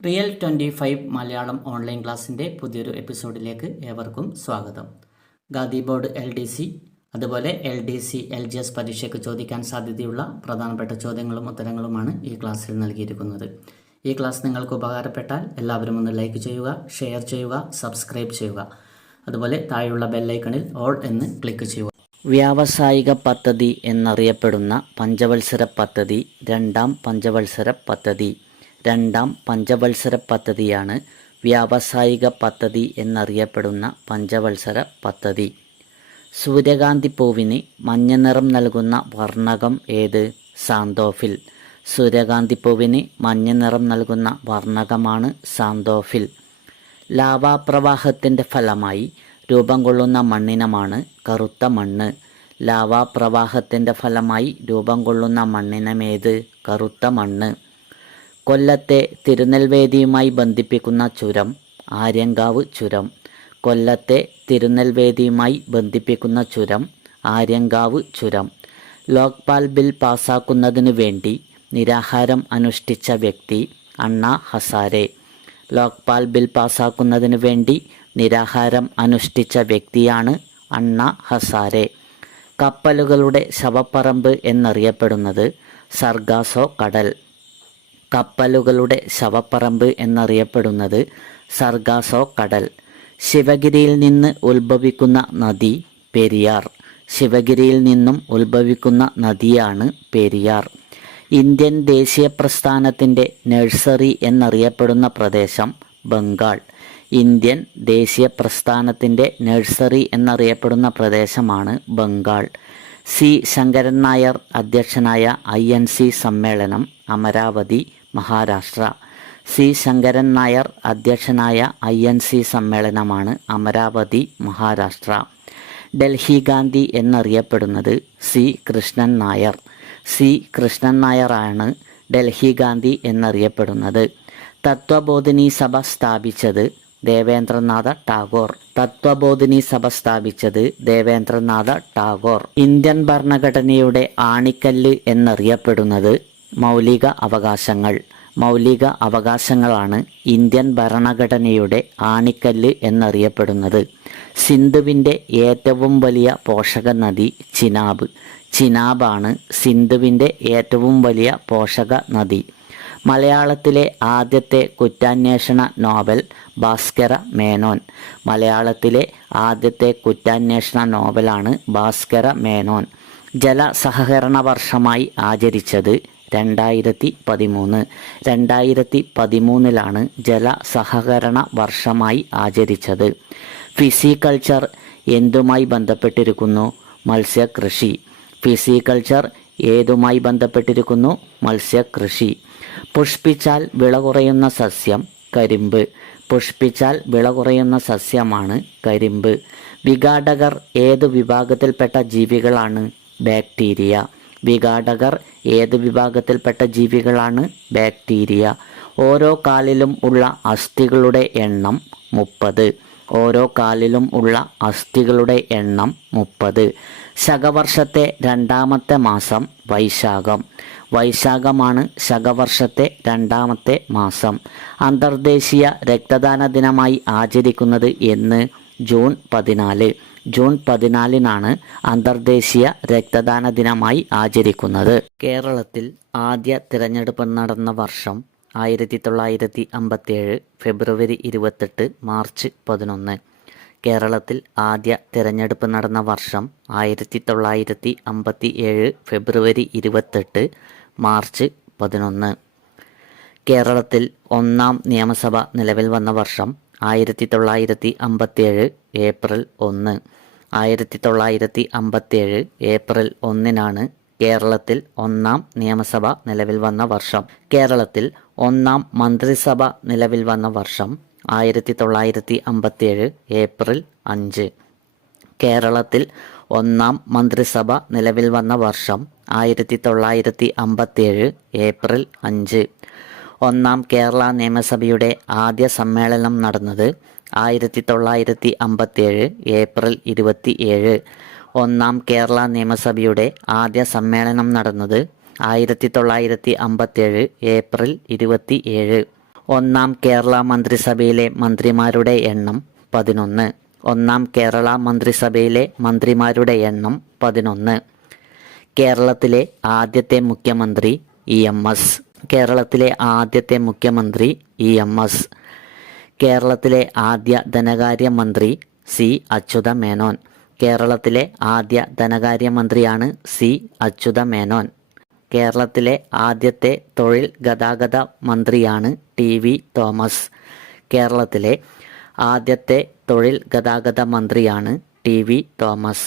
Real 25 Malayalam online ക്ലാസ്സിൻ്റെ പുതിയൊരു എപ്പിസോഡിലേക്ക് ഏവർക്കും സ്വാഗതം. ഖാദി ബോർഡ് LDC അതുപോലെ LDC LGS പരീക്ഷയ്ക്ക് ചോദിക്കാൻ സാധ്യതയുള്ള പ്രധാനപ്പെട്ട ചോദ്യങ്ങളും ഉത്തരങ്ങളുമാണ് ഈ ക്ലാസ്സിൽ നൽകിയിരിക്കുന്നത്. ഈ ക്ലാസ് നിങ്ങൾക്ക് ഉപകാരപ്പെട്ടാൽ എല്ലാവരും ഒന്ന് ലൈക്ക് ചെയ്യുക, ഷെയർ ചെയ്യുക, സബ്സ്ക്രൈബ് ചെയ്യുക. അതുപോലെ താഴെയുള്ള ബെല്ലൈക്കണിൽ ഓൾ എന്ന് ക്ലിക്ക് ചെയ്യുക. വ്യാവസായിക പദ്ധതി എന്നറിയപ്പെടുന്ന പഞ്ചവത്സര പദ്ധതി രണ്ടാം പഞ്ചവത്സര പദ്ധതി. രണ്ടാം പഞ്ചവത്സര പദ്ധതിയാണ് വ്യാവസായിക പദ്ധതി എന്നറിയപ്പെടുന്ന പഞ്ചവത്സര പദ്ധതി. സൂര്യകാന്തി പൂവിന് മഞ്ഞ നിറം നൽകുന്ന വർണ്ണകം ഏത്? സാന്തോഫിൽ. സൂര്യകാന്തി പൂവിന് മഞ്ഞ നിറം നൽകുന്ന വർണ്ണകമാണ് സാന്തോഫിൽ. ലാവാപ്രവാഹത്തിൻ്റെ ഫലമായി രൂപം കൊള്ളുന്ന മണ്ണിനമാണ് കറുത്ത മണ്ണ്. ലാവാപ്രവാഹത്തിൻ്റെ ഫലമായി രൂപം കൊള്ളുന്ന മണ്ണിനമേത്? കറുത്ത മണ്ണ്. കൊല്ലത്തെ തിരുനെൽവേദിയുമായി ബന്ധിപ്പിക്കുന്ന ചുരം ആര്യങ്കാവ് ചുരം. കൊല്ലത്തെ തിരുനെൽവേദിയുമായി ബന്ധിപ്പിക്കുന്ന ചുരം ആര്യങ്കാവ് ചുരം. ലോക്പാൽ ബിൽ പാസാക്കുന്നതിനു വേണ്ടി നിരാഹാരം അനുഷ്ഠിച്ച വ്യക്തി അണ്ണാ ഹസാരെ. ലോക്പാൽ ബിൽ പാസാക്കുന്നതിനു വേണ്ടി നിരാഹാരം അനുഷ്ഠിച്ച വ്യക്തിയാണ് അണ്ണാ ഹസാരെ. കപ്പലുകളുടെ ശവപ്പറമ്പ് എന്നറിയപ്പെടുന്നത് സർഗാസോ കടൽ. കപ്പലുകളുടെ ശവപ്പറമ്പ് എന്നറിയപ്പെടുന്നത് സർഗാസോ കടൽ. ശിവഗിരിയിൽ നിന്ന് ഉത്ഭവിക്കുന്ന നദി പെരിയാർ. ശിവഗിരിയിൽ നിന്നും ഉത്ഭവിക്കുന്ന നദിയാണ് പെരിയാർ. ഇന്ത്യൻ ദേശീയ പ്രസ്ഥാനത്തിൻ്റെ നഴ്സറി എന്നറിയപ്പെടുന്ന പ്രദേശം ബംഗാൾ. ഇന്ത്യൻ ദേശീയ പ്രസ്ഥാനത്തിൻ്റെ നഴ്സറി എന്നറിയപ്പെടുന്ന പ്രദേശമാണ് ബംഗാൾ. സി ശങ്കരൻ നായർ അധ്യക്ഷനായ INC സമ്മേളനം അമരാവതി, മഹാരാഷ്ട്ര. സി ശങ്കരൻ നായർ അധ്യക്ഷനായ INC സമ്മേളനമാണ് അമരാവതി, മഹാരാഷ്ട്ര. ഡൽഹി ഗാന്ധി എന്നറിയപ്പെടുന്നത് സി കൃഷ്ണൻ നായർ. സി കൃഷ്ണൻ നായറാണ് ഡൽഹി ഗാന്ധി എന്നറിയപ്പെടുന്നത്. തത്വബോധിനി സഭ സ്ഥാപിച്ചത് ദേവേന്ദ്രനാഥ ടാഗോർ. തത്വബോധിനി സഭ സ്ഥാപിച്ചത് ദേവേന്ദ്രനാഥ ടാഗോർ. ഇന്ത്യൻ ഭരണഘടനയുടെ ആണിക്കല്ല് എന്നറിയപ്പെടുന്നത് മൗലിക അവകാശങ്ങൾ. മൗലിക അവകാശങ്ങളാണ് ഇന്ത്യൻ ഭരണഘടനയുടെ ആണിക്കല്ല് എന്നറിയപ്പെടുന്നത്. സിന്ധുവിൻ്റെ ഏറ്റവും വലിയ പോഷക നദി ചിനാബ്. ചിനാബാണ് സിന്ധുവിൻ്റെ ഏറ്റവും വലിയ പോഷക നദി. മലയാളത്തിലെ ആദ്യത്തെ കുറ്റാന്വേഷണ നോവൽ ഭാസ്കര മേനോൻ. മലയാളത്തിലെ ആദ്യത്തെ കുറ്റാന്വേഷണ നോവലാണ് ഭാസ്കര മേനോൻ. ജലസഹകരണ വർഷമായി ആചരിച്ചത് 2013. 2013 ജലസഹകരണ വർഷമായി ആചരിച്ചത്. ഫിസിക്കൾച്ചർ എന്തുമായി ബന്ധപ്പെട്ടിരിക്കുന്നു? മത്സ്യകൃഷി. ഫിസിക്കൾച്ചർ ഏതുമായി ബന്ധപ്പെട്ടിരിക്കുന്നു? മത്സ്യകൃഷി. പുഷ്പിച്ചാൽ വിള കുറയുന്ന സസ്യം കരിമ്പ്. പുഷ്പിച്ചാൽ വിള കുറയുന്ന സസ്യമാണ് കരിമ്പ്. വിഘാടകർ ഏതു വിഭാഗത്തിൽപ്പെട്ട ജീവികളാണ്? ബാക്ടീരിയ. വിഘാടകർ ഏത് വിഭാഗത്തിൽപ്പെട്ട ജീവികളാണ്? ബാക്ടീരിയ. ഓരോ കാലിലും ഉള്ള അസ്ഥികളുടെ എണ്ണം 30. ഓരോ കാലിലും ഉള്ള അസ്ഥികളുടെ എണ്ണം 30. ശകവർഷത്തെ രണ്ടാമത്തെ മാസം വൈശാഖം. വൈശാഖമാണ് ശകവർഷത്തെ രണ്ടാമത്തെ മാസം. അന്തർദേശീയ രക്തദാന ദിനമായി ആചരിക്കുന്നത് എന്ന്? ജൂൺ 14. ജൂൺ 14 അന്തർദേശീയ രക്തദാന ദിനമായി ആചരിക്കുന്നത്. കേരളത്തിൽ ആദ്യ തിരഞ്ഞെടുപ്പ് നടന്ന വർഷം 1957 ഫെബ്രുവരി 28 മാർച്ച് 11. കേരളത്തിൽ ആദ്യ തിരഞ്ഞെടുപ്പ് നടന്ന വർഷം 1957 ഫെബ്രുവരി 28 മാർച്ച് 11. കേരളത്തിൽ ഒന്നാം നിയമസഭ നിലവിൽ വന്ന വർഷം 1957 ഏപ്രിൽ 1. 1957 ഏപ്രിൽ 1 കേരളത്തിൽ ഒന്നാം നിയമസഭ നിലവിൽ വന്ന വർഷം. കേരളത്തിൽ ഒന്നാം മന്ത്രിസഭ നിലവിൽ വന്ന വർഷം 1957 ഏപ്രിൽ 5. കേരളത്തിൽ ഒന്നാം മന്ത്രിസഭ നിലവിൽ വന്ന വർഷം 1957 ഏപ്രിൽ 5. ഒന്നാം കേരള നിയമസഭയുടെ ആദ്യ സമ്മേളനം നടന്നത് 1957 ഏപ്രിൽ 27. ഒന്നാം കേരള നിയമസഭയുടെ ആദ്യ സമ്മേളനം നടന്നത് 1957 ഏപ്രിൽ 27. ഒന്നാം കേരള മന്ത്രിസഭയിലെ മന്ത്രിമാരുടെ എണ്ണം 11. ഒന്നാം കേരള മന്ത്രിസഭയിലെ മന്ത്രിമാരുടെ എണ്ണം 11. കേരളത്തിലെ ആദ്യത്തെ മുഖ്യമന്ത്രി EMS. കേരളത്തിലെ ആദ്യത്തെ മുഖ്യമന്ത്രി EMS. കേരളത്തിലെ ആദ്യ ധനകാര്യമന്ത്രി C. അച്യുതമേനോൻ. കേരളത്തിലെ ആദ്യ ധനകാര്യമന്ത്രിയാണ് C. അച്യുതമേനോൻ. കേരളത്തിലെ ആദ്യത്തെ തൊഴിൽ ഗതാഗത മന്ത്രിയാണ് TV തോമസ്. കേരളത്തിലെ ആദ്യത്തെ തൊഴിൽ ഗതാഗത മന്ത്രിയാണ് TV തോമസ്.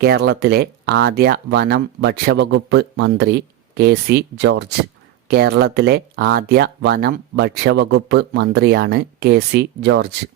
കേരളത്തിലെ ആദ്യ വനം ഭക്ഷ്യവകുപ്പ് മന്ത്രി KC ജോർജ്. കേരളത്തിലെ ആദ്യ വനം ഭക്ഷ്യവകുപ്പ് മന്ത്രിയാണ് KC ജോർജ്.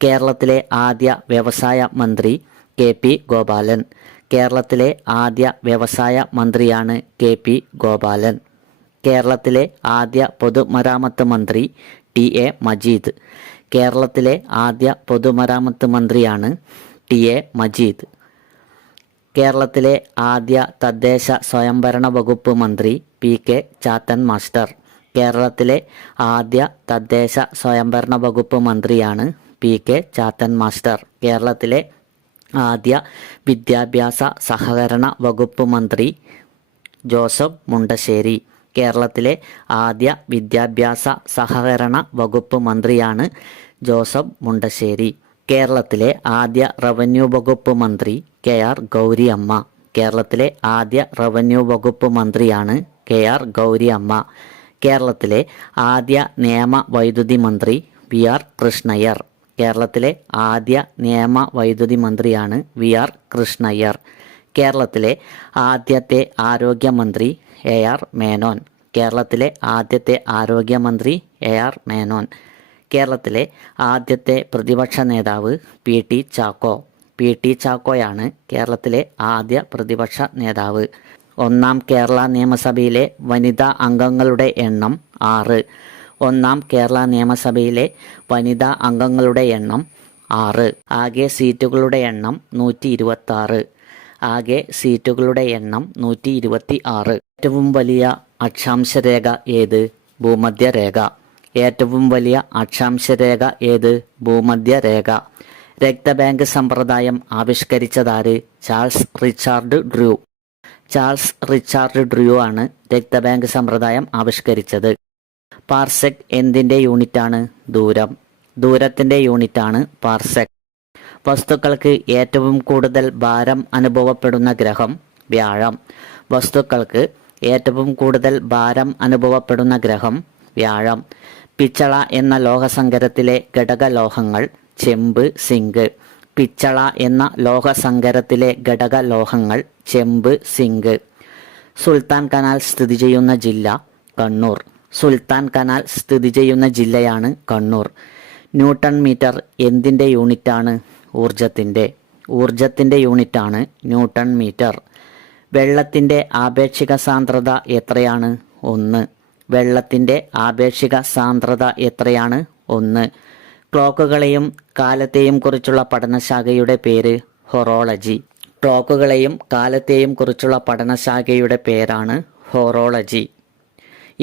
കേരളത്തിലെ ആദ്യ വ്യവസായ മന്ത്രി KP ഗോപാലൻ. കേരളത്തിലെ ആദ്യ വ്യവസായ മന്ത്രിയാണ് KP ഗോപാലൻ. കേരളത്തിലെ ആദ്യ പൊതുമരാമത്ത് മന്ത്രി TA മജീദ്. കേരളത്തിലെ ആദ്യ പൊതുമരാമത്ത് മന്ത്രിയാണ് TA മജീദ്. കേരളത്തിലെ ആദ്യ തദ്ദേശ സ്വയംഭരണ വകുപ്പ് മന്ത്രി PK ചാത്തൻ മാസ്റ്റർ. കേരളത്തിലെ ആദ്യ തദ്ദേശ സ്വയംഭരണ വകുപ്പ് മന്ത്രിയാണ് PK ചാത്തൻ മാസ്റ്റർ. കേരളത്തിലെ ആദ്യ വിദ്യാഭ്യാസ സഹകരണ വകുപ്പ് മന്ത്രി ജോസഫ് മുണ്ടശ്ശേരി. കേരളത്തിലെ ആദ്യ വിദ്യാഭ്യാസ സഹകരണ വകുപ്പ് മന്ത്രിയാണ് ജോസഫ് മുണ്ടശ്ശേരി. കേരളത്തിലെ ആദ്യ റവന്യൂ വകുപ്പ് മന്ത്രി KR ഗൗരി അമ്മ. കേരളത്തിലെ ആദ്യ റവന്യൂ വകുപ്പ് മന്ത്രിയാണ് KR ഗൗരി അമ്മ. കേരളത്തിലെ ആദ്യ നിയമ വൈദ്യുതി മന്ത്രി VR കൃഷ്ണയ്യർ. കേരളത്തിലെ ആദ്യ നിയമ വൈദ്യുതി മന്ത്രിയാണ് VR കൃഷ്ണയ്യർ. കേരളത്തിലെ ആദ്യത്തെ ആരോഗ്യമന്ത്രി AR മേനോൻ. കേരളത്തിലെ ആദ്യത്തെ ആരോഗ്യമന്ത്രി AR മേനോൻ. കേരളത്തിലെ ആദ്യത്തെ പ്രതിപക്ഷ നേതാവ് PT ചാക്കോ. PT ചാക്കോയാണ് കേരളത്തിലെ ആദ്യ പ്രതിപക്ഷ നേതാവ്. ഒന്നാം കേരള നിയമസഭയിലെ വനിതാ അംഗങ്ങളുടെ എണ്ണം 6. ഒന്നാം കേരള നിയമസഭയിലെ വനിതാ അംഗങ്ങളുടെ എണ്ണം 6. ആകെ സീറ്റുകളുടെ എണ്ണം 126. ആകെ സീറ്റുകളുടെ എണ്ണം 126. ഏറ്റവും വലിയ അക്ഷാംശരേഖ ഏത്? ഭൂമധ്യരേഖ. ഏറ്റവും വലിയ അക്ഷാംശരേഖ ഏത്? ഭൂമധ്യരേഖ. രക്തബാങ്ക് സമ്പ്രദായം ആവിഷ്കരിച്ചതാര്? Charles Richard Drew. Charles Richard Drew ആണ് രക്തബാങ്ക് സമ്പ്രദായം ആവിഷ്കരിച്ചത്. പാർസെക് എന്തിൻ്റെ യൂണിറ്റാണ്? ദൂരം. ദൂരത്തിൻ്റെ യൂണിറ്റാണ് പാർസെക്. വസ്തുക്കൾക്ക് ഏറ്റവും കൂടുതൽ ഭാരം അനുഭവപ്പെടുന്ന ഗ്രഹം വ്യാഴം. വസ്തുക്കൾക്ക് ഏറ്റവും കൂടുതൽ ഭാരം അനുഭവപ്പെടുന്ന ഗ്രഹം വ്യാഴം. പിച്ചള എന്ന ലോഹസങ്കരത്തിലെ ഘടകലോഹങ്ങൾ ചെമ്പ്, സിങ്ക്. പിച്ചള എന്ന ലോഹസങ്കരത്തിലെ ഘടകലോഹങ്ങൾ ചെമ്പ്, സിങ്ക്. സുൽത്താൻ കനാൽ സ്ഥിതി ചെയ്യുന്ന ജില്ല കണ്ണൂർ. സുൽത്താൻ കനാൽ സ്ഥിതി ചെയ്യുന്ന ജില്ലയാണ് കണ്ണൂർ. ന്യൂട്ടൺ മീറ്റർ എന്തിൻ്റെ യൂണിറ്റാണ്? ഊർജത്തിൻ്റെ. ഊർജത്തിൻ്റെ യൂണിറ്റാണ് ന്യൂട്ടൺ മീറ്റർ. വെള്ളത്തിൻ്റെ ആപേക്ഷിക സാന്ദ്രത എത്രയാണ്? 1. വെള്ളത്തിൻ്റെ ആപേക്ഷിക സാന്ദ്രത എത്രയാണ്? 1. ക്ലോക്കുകളെയും കാലത്തെയും കുറിച്ചുള്ള പഠനശാഖയുടെ പേര് ഹൊറോളജി. ക്ലോക്കുകളെയും കാലത്തെയും കുറിച്ചുള്ള പഠനശാഖയുടെ പേരാണ് ഹൊറോളജി.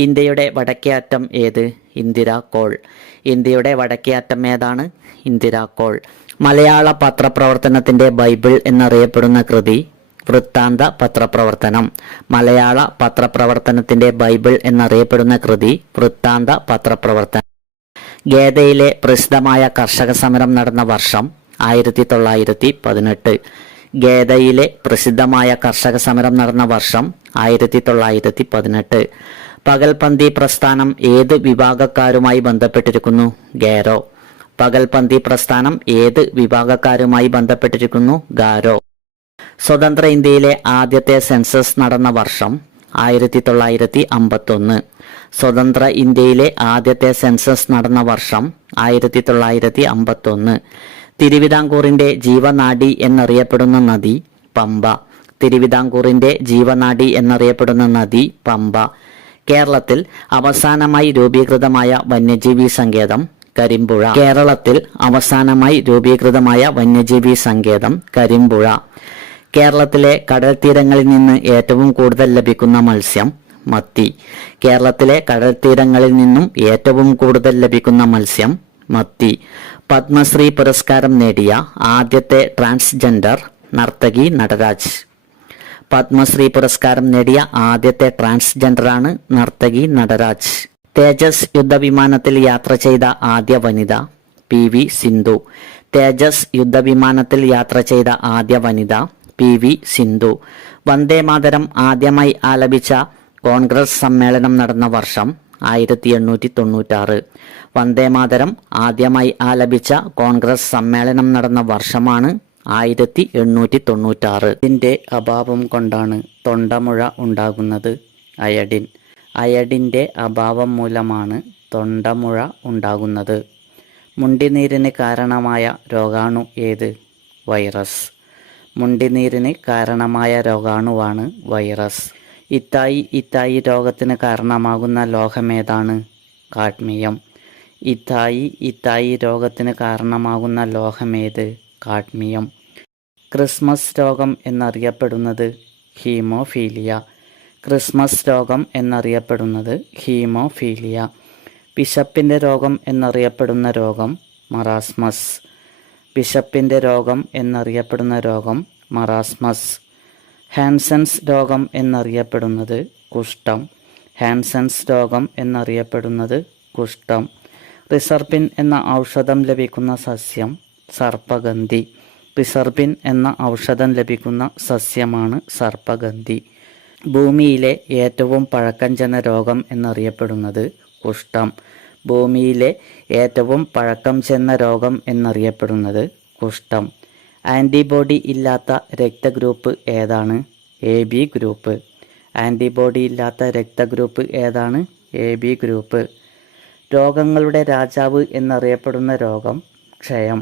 ഇന്ത്യയുടെ വടക്കേ അറ്റം ഏത്? ഇന്ദിരാകോൾ. ഇന്ത്യയുടെ വടക്കേ അറ്റം ഏതാണ്? ഇന്ദിരാകോൾ. മലയാള പത്രപ്രവർത്തനത്തിൻ്റെ ബൈബിൾ എന്നറിയപ്പെടുന്ന കൃതി വൃത്താന്ത പത്രപ്രവർത്തനം. മലയാള പത്രപ്രവർത്തനത്തിൻ്റെ ബൈബിൾ എന്നറിയപ്പെടുന്ന കൃതി വൃത്താന്ത പത്രപ്രവർത്തനം. ഗേദയിലെ പ്രസിദ്ധമായ കർഷക സമരം നടന്ന വർഷം 1918. ഗേദയിലെ പ്രസിദ്ധമായ കർഷക സമരം നടന്ന വർഷം 1918. പകൽപന്തി പ്രസ്ഥാനം ഏത് വിഭാഗക്കാരുമായി ബന്ധപ്പെട്ടിരിക്കുന്നു? ഗാരോ. പകൽപന്തി പ്രസ്ഥാനം ഏത് വിഭാഗക്കാരുമായി ബന്ധപ്പെട്ടിരിക്കുന്നു? ഗാരോ. സ്വതന്ത്ര ഇന്ത്യയിലെ ആദ്യത്തെ സെൻസസ് നടന്ന വർഷം 1951. സ്വതന്ത്ര ഇന്ത്യയിലെ ആദ്യത്തെ സെൻസസ് നടന്ന വർഷം 1951. തിരുവിതാംകൂറിന്റെ ജീവനാഡി എന്നറിയപ്പെടുന്ന നദി പമ്പ. തിരുവിതാംകൂറിന്റെ ജീവനാഡി എന്നറിയപ്പെടുന്ന നദി പമ്പ. കേരളത്തിൽ അവസാനമായി രൂപീകൃതമായ വന്യജീവി സങ്കേതം കരിമ്പുഴ. കേരളത്തിൽ അവസാനമായി രൂപീകൃതമായ വന്യജീവി സങ്കേതം കരിമ്പുഴ. കേരളത്തിലെ കടൽ തീരങ്ങളിൽ നിന്ന് ഏറ്റവും കൂടുതൽ ലഭിക്കുന്ന മത്സ്യം മത്തി. കേരളത്തിലെ കടൽത്തീരങ്ങളിൽ നിന്നും ഏറ്റവും കൂടുതൽ ലഭിക്കുന്ന മത്സ്യം മത്തി. പത്മശ്രീ പുരസ്കാരം നേടിയ ആദ്യത്തെ ട്രാൻസ്ജെൻഡർ നർത്തകി നടരാജ്. പത്മശ്രീ പുരസ്കാരം നേടിയ ആദ്യത്തെ ട്രാൻസ്ജെൻഡറാണ് നർത്തകി നടരാജ്. തേജസ് യുദ്ധവിമാനത്തിൽ യാത്ര ചെയ്ത ആദ്യ വനിത PV സിന്ധു. തേജസ് യുദ്ധവിമാനത്തിൽ യാത്ര ചെയ്ത ആദ്യ വനിത PV സിന്ധു. വന്ദേമാതരം ആദ്യമായി ആലപിച്ച കോൺഗ്രസ് സമ്മേളനം നടന്ന വർഷം 1896. വന്ദേമാതരം ആദ്യമായി ആലപിച്ച കോൺഗ്രസ് സമ്മേളനം നടന്ന വർഷമാണ് 1896. ഇതിൻ്റെ അഭാവം കൊണ്ടാണ് തൊണ്ടമുഴ ഉണ്ടാകുന്നത്. അയഡിൻ. അയഡിൻ്റെ അഭാവം മൂലമാണ് തൊണ്ടമുഴ ഉണ്ടാകുന്നത്. മുണ്ടിനീരിന് കാരണമായ രോഗാണു ഏത്? വൈറസ്. മുണ്ടിനീരിന് കാരണമായ രോഗാണുവാണ് വൈറസ്. ഇത്തായി രോഗത്തിന് കാരണമാകുന്ന ലോഹമേതാണ്? കാഡ്മിയം. ഇത്തായി രോഗത്തിന് കാരണമാകുന്ന ലോഹമേത്? കാഡ്മിയം. ക്രിസ്മസ് രോഗം എന്നറിയപ്പെടുന്നത് ഹീമോഫീലിയ. ക്രിസ്മസ് രോഗം എന്നറിയപ്പെടുന്നത് ഹീമോഫീലിയ. ബിഷപ്പിൻ്റെ രോഗം എന്നറിയപ്പെടുന്ന രോഗം മറാസ്മസ്. ബിഷപ്പിൻ്റെ രോഗം എന്നറിയപ്പെടുന്ന രോഗം മറാസ്മസ്. ഹാൻസൻസ് രോഗം എന്നറിയപ്പെടുന്നത് കുഷ്ഠം. ഹാൻസൻസ് രോഗം എന്നറിയപ്പെടുന്നത് കുഷ്ഠം. റിസർപിൻ എന്ന ഔഷധം ലഭിക്കുന്ന സസ്യം സർപ്പഗന്ധി. റിസർപിൻ എന്ന ഔഷധം ലഭിക്കുന്ന സസ്യമാണ് സർപ്പഗന്ധി. ഭൂമിയിലെ ഏറ്റവും പഴക്കം ചെന്ന രോഗം എന്നറിയപ്പെടുന്നത് കുഷ്ഠം. ഭൂമിയിലെ ഏറ്റവും പഴക്കം ചെന്ന രോഗം എന്നറിയപ്പെടുന്നത് കുഷ്ഠം. ആൻറ്റിബോഡി ഇല്ലാത്ത രക്തഗ്രൂപ്പ് ഏതാണ്? AB group. ആൻറ്റിബോഡി ഇല്ലാത്ത രക്തഗ്രൂപ്പ് ഏതാണ്? AB group. രോഗങ്ങളുടെ രാജാവ് എന്നറിയപ്പെടുന്ന രോഗം ക്ഷയം.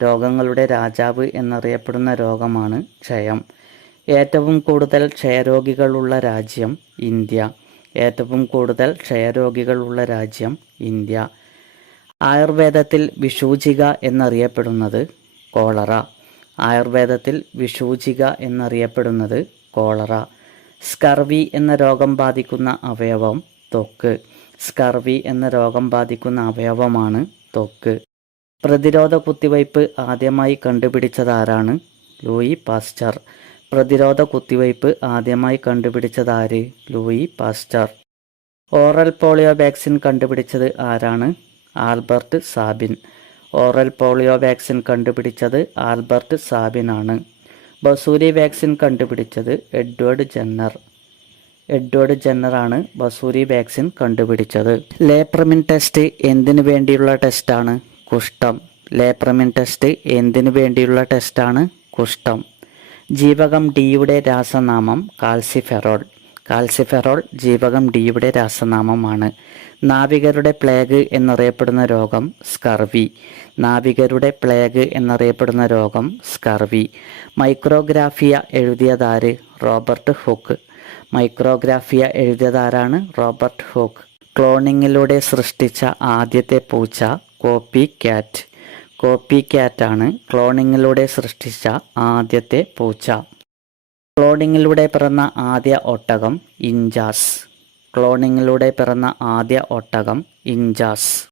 രോഗങ്ങളുടെ രാജാവ് എന്നറിയപ്പെടുന്ന രോഗമാണ് ക്ഷയം. ഏറ്റവും കൂടുതൽ ക്ഷയരോഗികളുള്ള രാജ്യം ഇന്ത്യ. ഏറ്റവും കൂടുതൽ ക്ഷയരോഗികളുള്ള രാജ്യം ഇന്ത്യ. ആയുർവേദത്തിൽ വിഷൂചിക എന്നറിയപ്പെടുന്നത് കോളറ. ആയുർവേദത്തിൽ വിഷൂചിക എന്നറിയപ്പെടുന്നത് കോളറ. സ്കർവി എന്ന രോഗം ബാധിക്കുന്ന അവയവം ത്വക്ക്. സ്കർവി എന്ന രോഗം ബാധിക്കുന്ന അവയവമാണ് ത്വക്ക്. പ്രതിരോധ കുത്തിവയ്പ് ആദ്യമായി കണ്ടുപിടിച്ചതാരാണ്? Louis pastor. പ്രതിരോധ കുത്തിവയ്പ് ആദ്യമായി കണ്ടുപിടിച്ചതാര്? Louis Pasteur. Oral polio vaccine കണ്ടുപിടിച്ചത് ആരാണ്? Albert Sabin. Oral polio vaccine കണ്ടുപിടിച്ചത് ആൽബർട്ട് സാബിനാണ്. ബസൂരി വാക്സിൻ കണ്ടുപിടിച്ചത് എഡ്വേർഡ് ജെന്നർ. എഡ്വേർഡ് ജെന്നറാണ് ബസൂരി വാക്സിൻ കണ്ടുപിടിച്ചത്. ലേപ്രമിൻ ടെസ്റ്റ് എന്തിനു വേണ്ടിയുള്ള ടെസ്റ്റാണ്? കുഷ്ഠം. ലേപ്രമിൻ ടെസ്റ്റ് എന്തിനു വേണ്ടിയുള്ള ടെസ്റ്റാണ്? കുഷ്ഠം. ജീവകം ഡിയുടെ രാസനാമം കാൽസിഫെറോൾ. കാൽസിഫെറോൾ ജീവകം ഡിയുടെ രാസനാമമാണ്. നാവികരുടെ പ്ലേഗ് എന്നറിയപ്പെടുന്ന രോഗം സ്കർവി. നാവികരുടെ പ്ലേഗ് എന്നറിയപ്പെടുന്ന രോഗം സ്കർവി. മൈക്രോഗ്രാഫിയ എഴുതിയതാര്? Robert Hooke. മൈക്രോഗ്രാഫിയ എഴുതിയതാരാണ്? Robert Hooke. ക്ലോണിങ്ങിലൂടെ സൃഷ്ടിച്ച ആദ്യത്തെ പൂച്ച കോപ്പി ക്യാറ്റ്. കോപ്പി ക്യാറ്റാണ് ക്ലോണിങ്ങിലൂടെ സൃഷ്ടിച്ച ആദ്യത്തെ പൂച്ച. ക്ലോണിങ്ങിലൂടെ പിറന്ന ആദ്യ ഒട്ടകം ഇൻജാസ്. ക്ലോണിങ്ങിലൂടെ പിറന്ന ആദ്യ ഒട്ടകം ഇൻജാസ്.